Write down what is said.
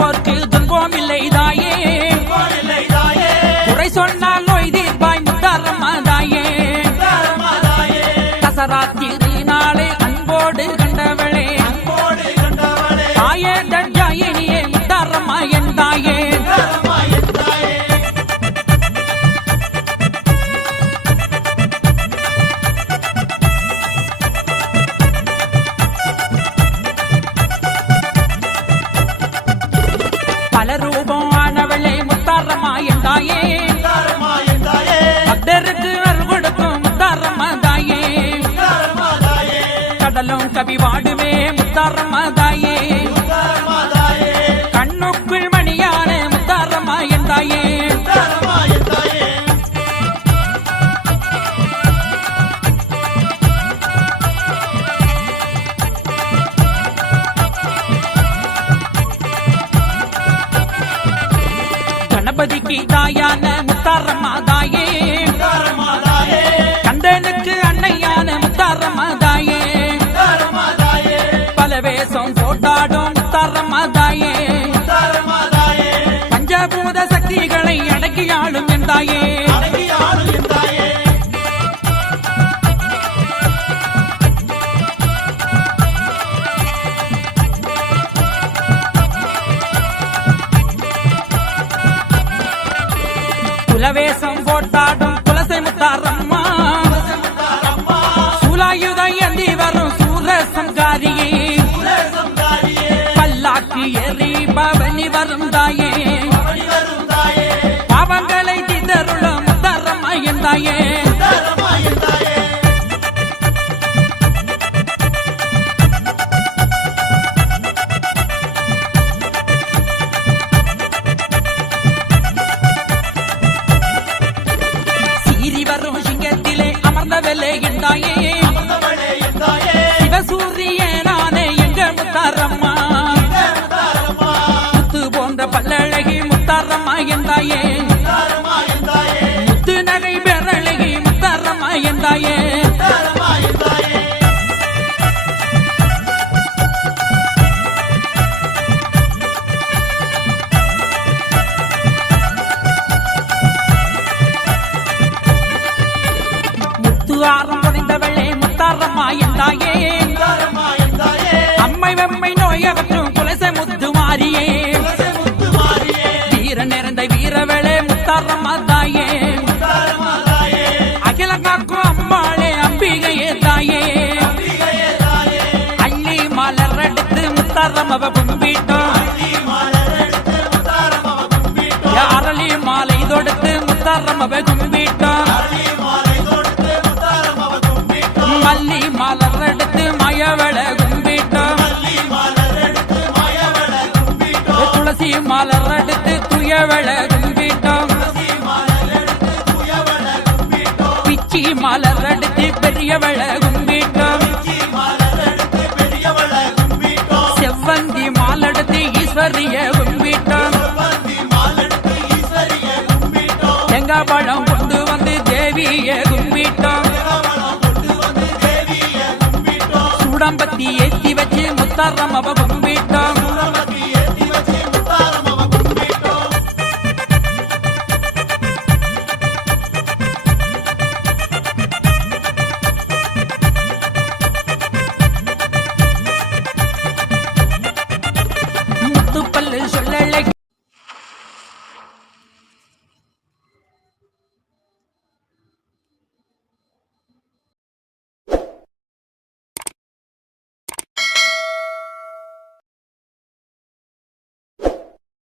வாழ்வார்க்கு துன்பம் இல்லை தாயே குறை சொன்னால் நோய் தீர்ப்பாய் முத்தாரம்மா தாயே தசராத்திரி நாளே அன்போடு கண்டவளே. தாயே தஞ்சாயினியே முத்தாரம்மா என் தாயே கவி வாடுமே முத்தாரம்மா தாயே கண்ணுக்குள் மணியான முத்தாரம்மா என் தாயே கணபதிக்கு தாயான முத்தாரம்மா சக்திகளை அடக்கியாளும் என்றாயே குலவேசம் போட்டாடும் மாயன் தாயே. சீரி வரும் சிங்கத்திலே அமர்ந்த வெள்ளை என்றாயே தாயே. முத்தாரம் புரிந்தவளே முத்தாரம்மா என் தாயே. அம்மை வெம்மை நோய் முத்தாரம் அவ கும்பிட்டான். அரளி மாலை தொடுத்து முத்தாரம் அவ கும்பிட்டான். மல்லி மலர் எடுத்து மயவள கும்பிட்டான். துளசி மலர் எடுத்து துயவள கும்பிட்டான். பிச்சி மலர் எடுத்து பெரியவள கும்பிட்டான். ஈஸ்வரிய கும்பிட்டோம் தேங்காய் பழம் கொண்டு வந்து தேவிய கும்பிட்டோம் சூடம்பத்தி ஏத்தி வச்சு முத்தாரம் அவ கும்பிட்டோம்